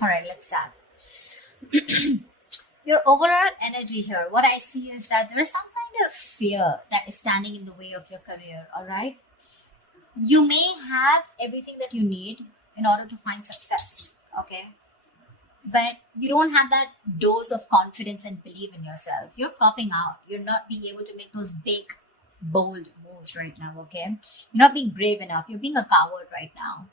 All right, let's start. Your overall energy here, what I see is that there is some kind of fear that is standing in the way of your career. All right, you may have everything that you need in order to find success. Okay, but you don't have that dose of confidence and belief in yourself. You're popping out. You're not being able to make those big, bold moves right now. Okay, you're not being brave enough. You're being a coward right now.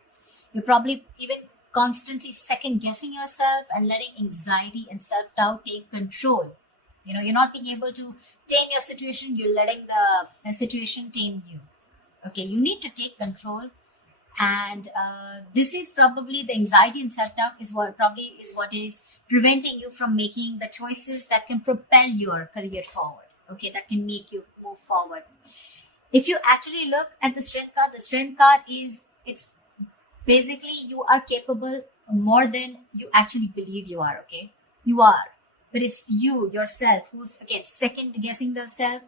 You're probably even constantly second guessing yourself and letting anxiety and self-doubt take control. You're not being able to tame your situation. You're letting the situation tame you. Okay, you need to take control. And this is probably the anxiety and self-doubt is what is preventing you from making the choices that can propel your career forward. Okay, that can make you move forward. If you actually look at the strength card it's basically you are capable more than you actually believe you are. Okay, you are, but it's you yourself who's again second guessing the self,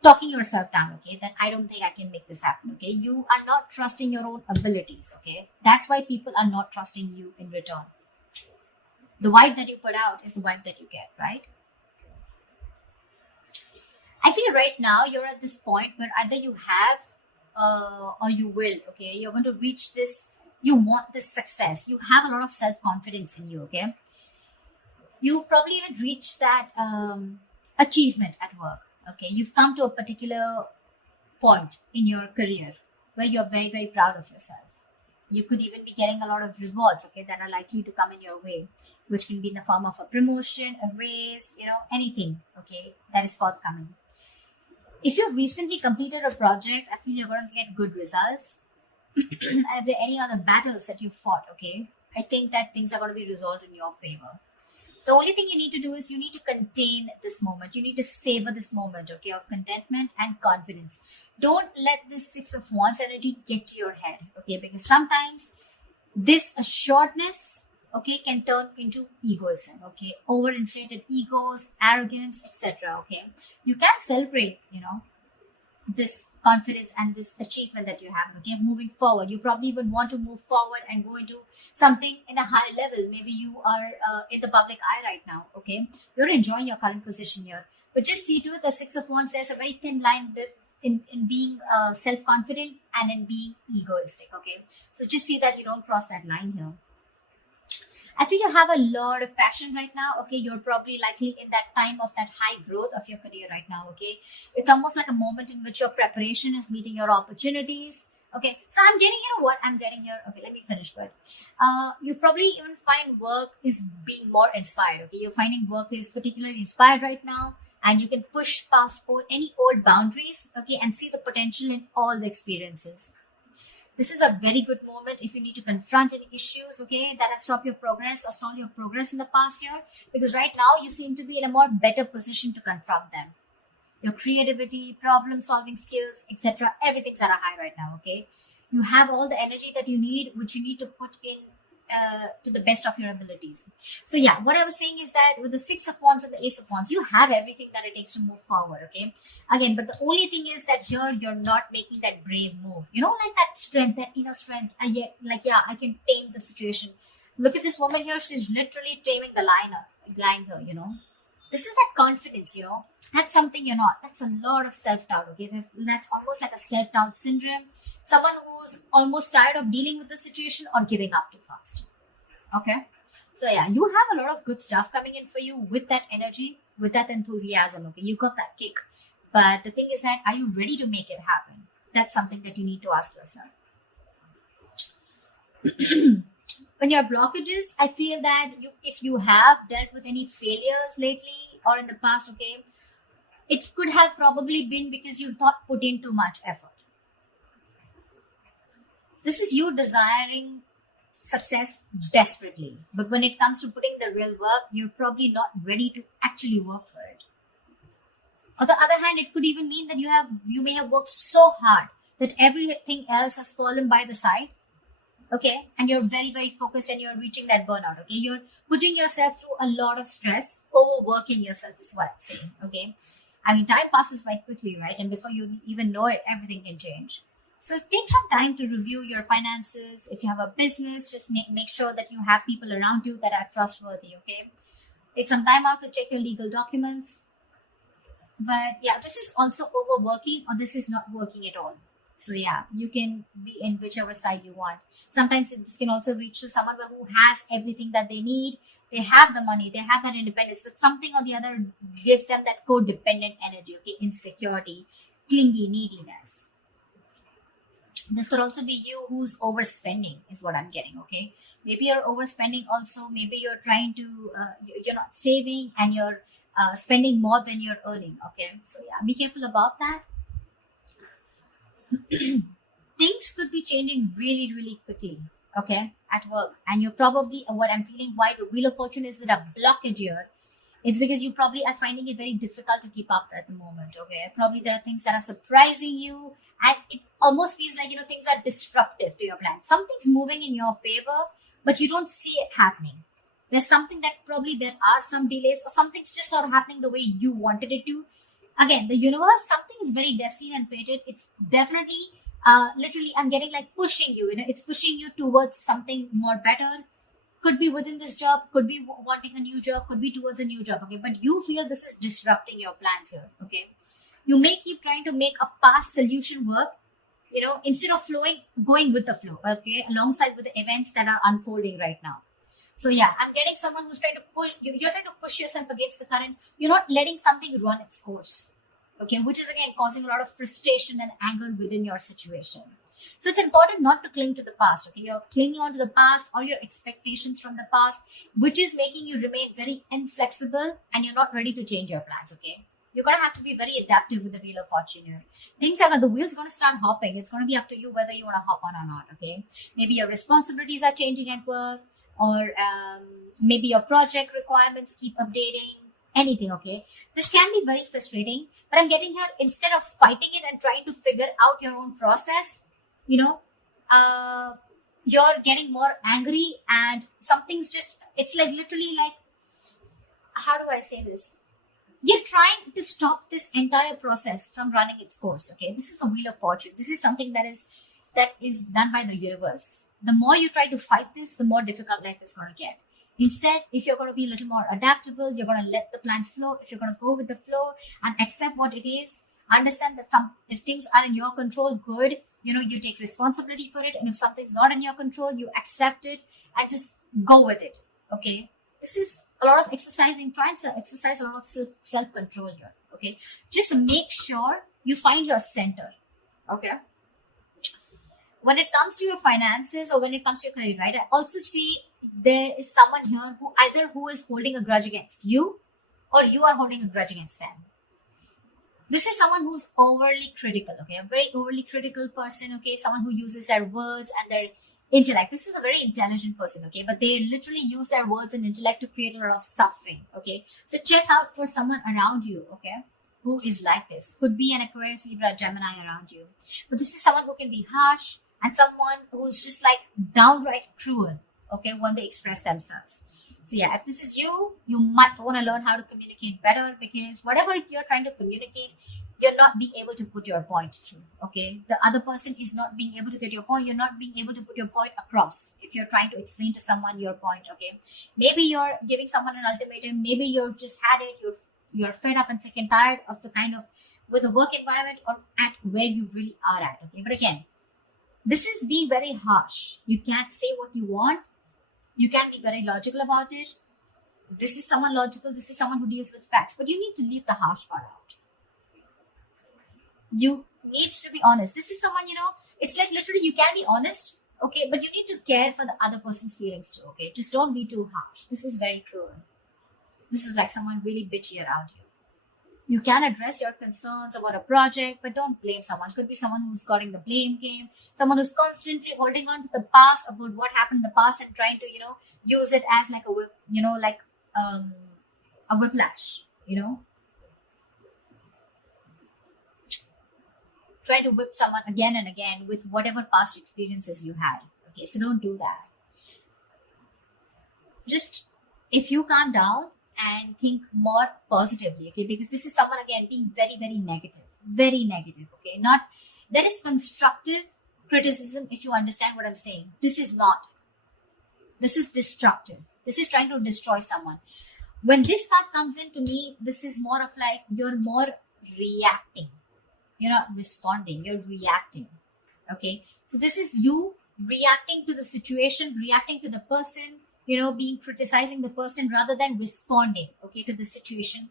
talking yourself down. Okay, that I don't think I can make this happen. Okay, you are not trusting your own abilities. Okay, that's why people are not trusting you in return. The vibe that you put out is the vibe that you get, right? I feel right now you're at this point where either you have or you will. Okay, you're going to reach this. You want this success. You have a lot of self-confidence in you. Okay, you've probably even reached that achievement at work. Okay, you've come to a particular point in your career where you're very, very proud of yourself. You could even be getting a lot of rewards, okay, that are likely to come in your way, which can be in the form of a promotion, a raise, anything, okay, that is forthcoming. If you've recently completed a project, I feel you're going to get good results. If there are any other battles that you fought, okay, I think that things are going to be resolved in your favor. The only thing you need to do is you need to contain this moment. You need to savor this moment, okay, of contentment and confidence. Don't let this Six of Wands energy get to your head, okay, because sometimes this assuredness, okay, can turn into egoism, okay, overinflated egos, arrogance, etc., okay. You can celebrate, this confidence and this achievement that you have, okay, moving forward. You probably would want to move forward and go into something in a high level. Maybe you are in the public eye right now, okay, you're enjoying your current position here, but just see to it, the Six of Wands, there's a very thin line in being self-confident and in being egoistic, okay, so just see that you don't cross that line here. I feel you have a lot of passion right now. Okay, you're probably likely in that time of that high growth of your career right now. Okay, it's almost like a moment in which your preparation is meeting your opportunities. Okay, so I'm getting, what I'm getting here. Okay, let me finish. But you probably even find work is being more inspired. Okay, you're finding work is particularly inspired right now, and you can push past any old boundaries. Okay, and see the potential in all the experiences. This is a very good moment if you need to confront any issues, okay, that have stopped your progress or stalled your progress in the past year, because right now you seem to be in a more better position to confront them. Your creativity, problem solving skills, etc., everything's at a high right now, okay. You have all the energy that you need, which you need to put in to the best of your abilities. So yeah, what I was saying is that with the Six of Wands and the Ace of Wands, you have everything that it takes to move forward, okay. Again, but the only thing is that you're not making that brave move, like that strength, that inner strength, and yet I can tame the situation. Look at this woman here, she's literally taming the line here. This is that confidence, that's something you're not. That's a lot of self-doubt, okay. That's almost like a self-doubt syndrome. Someone who's almost tired of dealing with the situation or giving up too fast. Okay, so yeah, you have a lot of good stuff coming in for you with that energy, with that enthusiasm. Okay, you got that kick, but the thing is that, are you ready to make it happen? That's something that you need to ask yourself. When your blockages, I feel that if you have dealt with any failures lately or in the past, okay, it could have probably been because you've not put in too much effort. This is you desiring success desperately, but when it comes to putting the real work, you're probably not ready to actually work for it. On the other hand, it could even mean that you may have worked so hard that everything else has fallen by the side, okay, and you're very, very focused and you're reaching that burnout, okay, you're putting yourself through a lot of stress, overworking yourself is what I'm saying, okay. I mean, time passes by quickly, right? And before you even know it, everything can change. So take some time to review your finances. If you have a business, just make sure that you have people around you that are trustworthy, okay? Take some time out to check your legal documents. But yeah, this is also overworking, or this is not working at all. So yeah, you can be in whichever side you want. Sometimes this can also reach to someone who has everything that they need. They have the money, they have that independence, but something or the other gives them that codependent energy, okay? Insecurity, clingy, neediness. This could also be you who's overspending, is what I'm getting, okay? Maybe you're overspending also. Maybe you're trying to, you're not saving and you're spending more than you're earning, okay? So yeah, be careful about that. Things could be changing really, really quickly, okay, at work. And you're probably, what I'm feeling, why the Wheel of Fortune is a blockage here, it's because you probably are finding it very difficult to keep up at the moment, okay? Probably there are things that are surprising you, and it almost feels like, things are disruptive to your plans. Something's moving in your favor, but you don't see it happening. There's something that probably there are some delays, or something's just not happening the way you wanted it to. Again, the universe, something is very destined and fated. It's definitely, literally, I'm getting like pushing you, it's pushing you towards something more better. Could be within this job, could be wanting a new job, could be towards a new job, okay? But you feel this is disrupting your plans here, okay? You may keep trying to make a past solution work, instead of going with the flow, okay? Alongside with the events that are unfolding right now. So yeah, I'm getting someone who's trying to pull, you're trying to push yourself against the current. You're not letting something run its course, okay? Which is again causing a lot of frustration and anger within your situation. So it's important not to cling to the past, okay? You're clinging on to the past or your expectations from the past, which is making you remain very inflexible and you're not ready to change your plans, okay? You're going to have to be very adaptive with the Wheel of Fortune here. Things are, the wheel's going to start hopping. It's going to be up to you whether you want to hop on or not, okay? Maybe your responsibilities are changing at work, or maybe your project requirements keep updating, anything, okay? This can be very frustrating, but I'm getting here, instead of fighting it and trying to figure out your own process, you're getting more angry, and something's just, it's like literally like, how do I say this? You're trying to stop this entire process from running its course, okay? This is the Wheel of Fortune. This is something that is done by the universe. The more you try to fight this, the more difficult life is going to get. Instead, if you're going to be a little more adaptable, you're going to let the plans flow. If you're going to go with the flow and accept what it is, understand that if things are in your control, good, you take responsibility for it. And if something's not in your control, you accept it and just go with it, okay? This is a lot of exercising, trying to exercise a lot of self-control here, okay? Just make sure you find your center, okay? When it comes to your finances or when it comes to your career, right, I also see there is someone here who is holding a grudge against you, or you are holding a grudge against them. This is someone who's overly critical, okay? A very overly critical person, okay? Someone who uses their words and their intellect. This is a very intelligent person, okay? But they literally use their words and intellect to create a lot of suffering, okay? So check out for someone around you, okay, who is like this. Could be an Aquarius, Libra, Gemini around you. But this is someone who can be harsh and someone who's just like downright cruel, okay, when they express themselves. So yeah, if this is you, you might want to learn how to communicate better, because whatever you're trying to communicate, you're not being able to put your point through, okay? The other person is not being able to get your point. You're not being able to put your point across if you're trying to explain to someone your point, okay? Maybe you're giving someone an ultimatum. Maybe you've just had it. You're fed up and sick and tired of the kind of, with the work environment or at where you really are at, okay? But again, this is being very harsh. You can't say what you want. You can be very logical about it. This is someone logical. This is someone who deals with facts. But you need to leave the harsh part out. You need to be honest. This is someone, it's like literally you can be honest, okay? But you need to care for the other person's feelings too, okay? Just don't be too harsh. This is very cruel. This is like someone really bitchy around you. You can address your concerns about a project, but don't blame someone. Could be someone who's got in the blame game, someone who's constantly holding on to the past, about what happened in the past, and trying to, use it as like a whip, like a whiplash, Try to whip someone again and again with whatever past experiences you had. Okay, so don't do that. Just, if you calm down and think more positively, okay, because this is someone again being very, very negative, okay, not, that is constructive, criticism if you understand what I'm saying. This is not. This is destructive. This is trying to destroy someone. When this card comes in, to me, this is more of like you're more reacting. You're not responding. You're reacting. Okay. So this is you reacting to the situation, reacting to the person, being criticizing the person rather than responding, okay, to the situation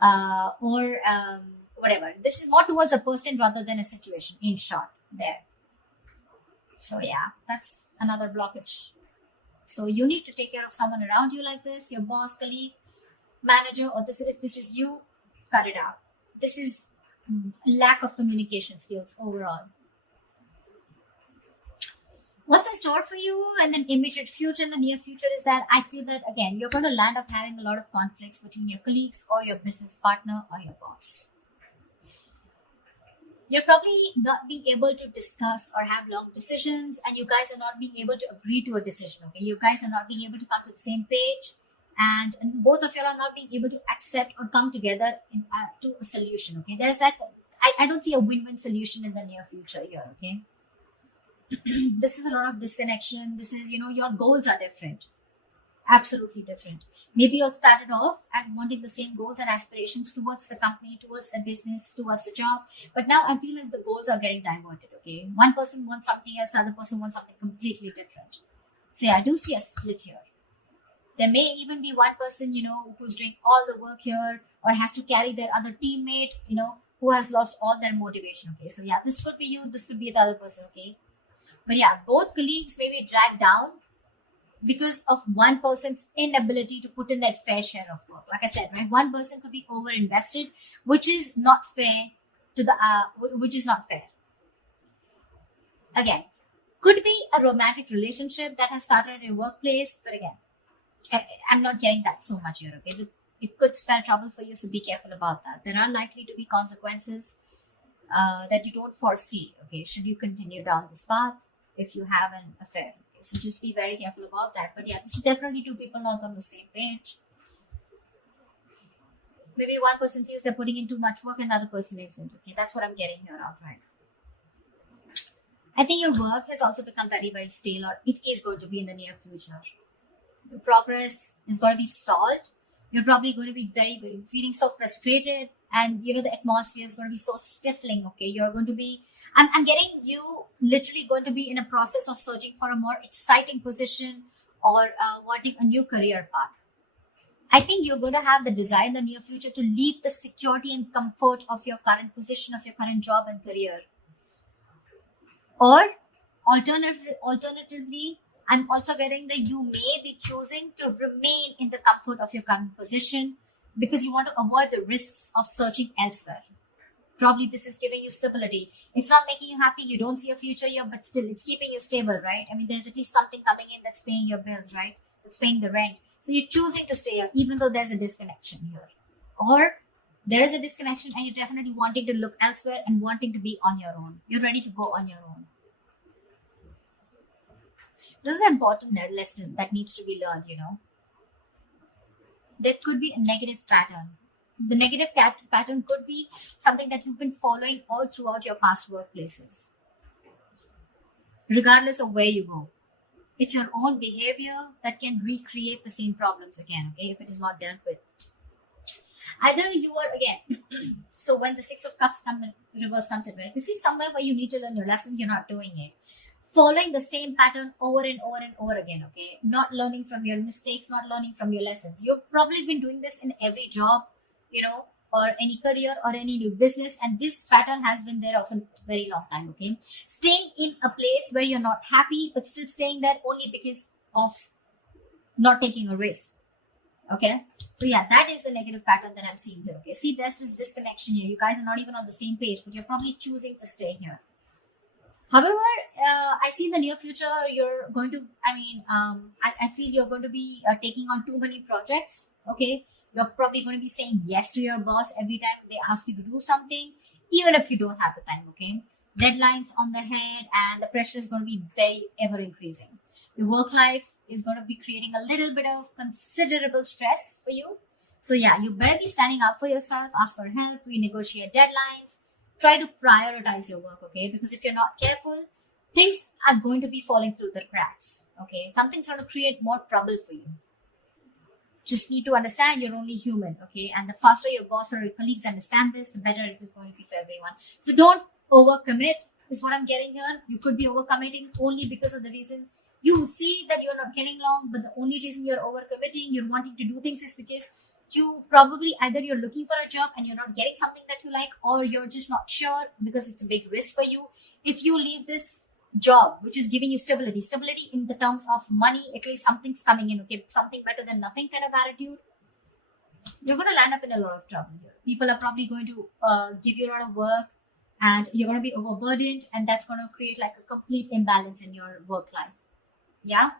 or whatever. This is more towards a person rather than a situation, in short, there. So yeah, that's another blockage. So you need to take care of someone around you like this, your boss, colleague, manager, or if this is you, cut it out. This is lack of communication skills overall. What's in store for you and then immediate future and the near future is that I feel that, again, you're going to land up having a lot of conflicts between your colleagues or your business partner or your boss. You're probably not being able to discuss or have long decisions, and you guys are not being able to agree to a decision, okay? You guys are not being able to come to the same page, and both of you are not being able to accept or come together to a solution, okay? There's that, I don't see a win-win solution in the near future here, okay? This is a lot of disconnection. This is, your goals are different. Absolutely different. Maybe you started off as wanting the same goals and aspirations towards the company, towards the business, towards the job. But now I feel like the goals are getting diverted, okay? One person wants something else, the other person wants something completely different. So yeah, I do see a split here. There may even be one person, who's doing all the work here or has to carry their other teammate, who has lost all their motivation, okay? So yeah, this could be you, this could be the other person, okay? But yeah, both colleagues may be dragged down because of one person's inability to put in their fair share of work. Like I said, right? One person could be over-invested, which is not fair which is not fair. Again, could be a romantic relationship that has started in a workplace, but again, I'm not getting that so much here, okay? It could spell trouble for you, so be careful about that. There are likely to be consequences that you don't foresee, okay? Should you continue down this path if you have an affair. Okay? So just be very careful about that. But yeah, this is definitely two people not on the same page. Maybe one person feels they're putting in too much work and the other person isn't. Okay, that's what I'm getting here outright. I think your work has also become very, very stale, or it is going to be in the near future. Your progress is going to be stalled. You're probably going to be feeling so frustrated, and the atmosphere is going to be so stifling. Okay, you're going to be, I'm getting you literally going to be in a process of searching for a more exciting position or wanting a new career path. I think you're going to have the desire in the near future to leave the security and comfort of your current position, of your current job and career. Or alternatively, I'm also getting that you may be choosing to remain in the comfort of your current position because you want to avoid the risks of searching elsewhere. Probably this is giving you stability. It's not making you happy. You don't see a future here, but still it's keeping you stable, right? I mean, there's at least something coming in that's paying your bills, right? That's paying the rent. So you're choosing to stay here, even though there's a disconnection here. Or there is a disconnection and you're definitely wanting to look elsewhere and wanting to be on your own. You're ready to go on your own. This is an important lesson that needs to be learned, There could be a negative pattern. The negative pattern could be something that you've been following all throughout your past workplaces. Regardless of where you go. It's your own behavior that can recreate the same problems again, okay, if it is not dealt with. Either you are, again, so when the Six of Cups reverse comes in, right? This is somewhere where you need to learn your lessons, you're not doing it. Following the same pattern over and over and over again, okay? Not learning from your mistakes, not learning from your lessons. You've probably been doing this in every job, or any career or any new business, and this pattern has been there for a very long time, okay? Staying in a place where you're not happy, but still staying there only because of not taking a risk, okay? So yeah, that is the negative pattern that I'm seeing here, okay? See, there's this disconnection here. You guys are not even on the same page, but you're probably choosing to stay here. However, I see in the near future, you're going to, I feel you're going to be taking on too many projects, okay? You're probably going to be saying yes to your boss every time they ask you to do something, even if you don't have the time, okay? Deadlines on the head, and the pressure is going to be very ever increasing. Your work life is going to be creating a little bit of considerable stress for you. So yeah, you better be standing up for yourself, ask for help, renegotiate deadlines, try to prioritize your work, okay? Because if you're not careful, things are going to be falling through the cracks. Okay, something's going to create more trouble for you. Just need to understand you're only human. Okay, and the faster your boss or your colleagues understand this, the better it is going to be for everyone. So don't overcommit, is what I'm getting here. You could be overcommitting only because of the reason you see that you're not getting along, but the only reason you're overcommitting, you're wanting to do things, is because you probably either you're looking for a job and you're not getting something that you like, or you're just not sure because it's a big risk for you. If you leave this job which is giving you stability in the terms of money, at least something's coming in, okay, something better than nothing kind of attitude, you're going to land up in a lot of trouble here. People are probably going to give you a lot of work, and you're going to be overburdened, and that's going to create like a complete imbalance in your work life. Yeah,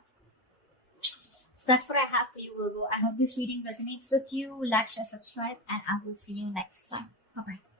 so that's what I have for you, Virgo. I hope this reading resonates with you. Like, share, subscribe, and I will see you next time. Bye bye.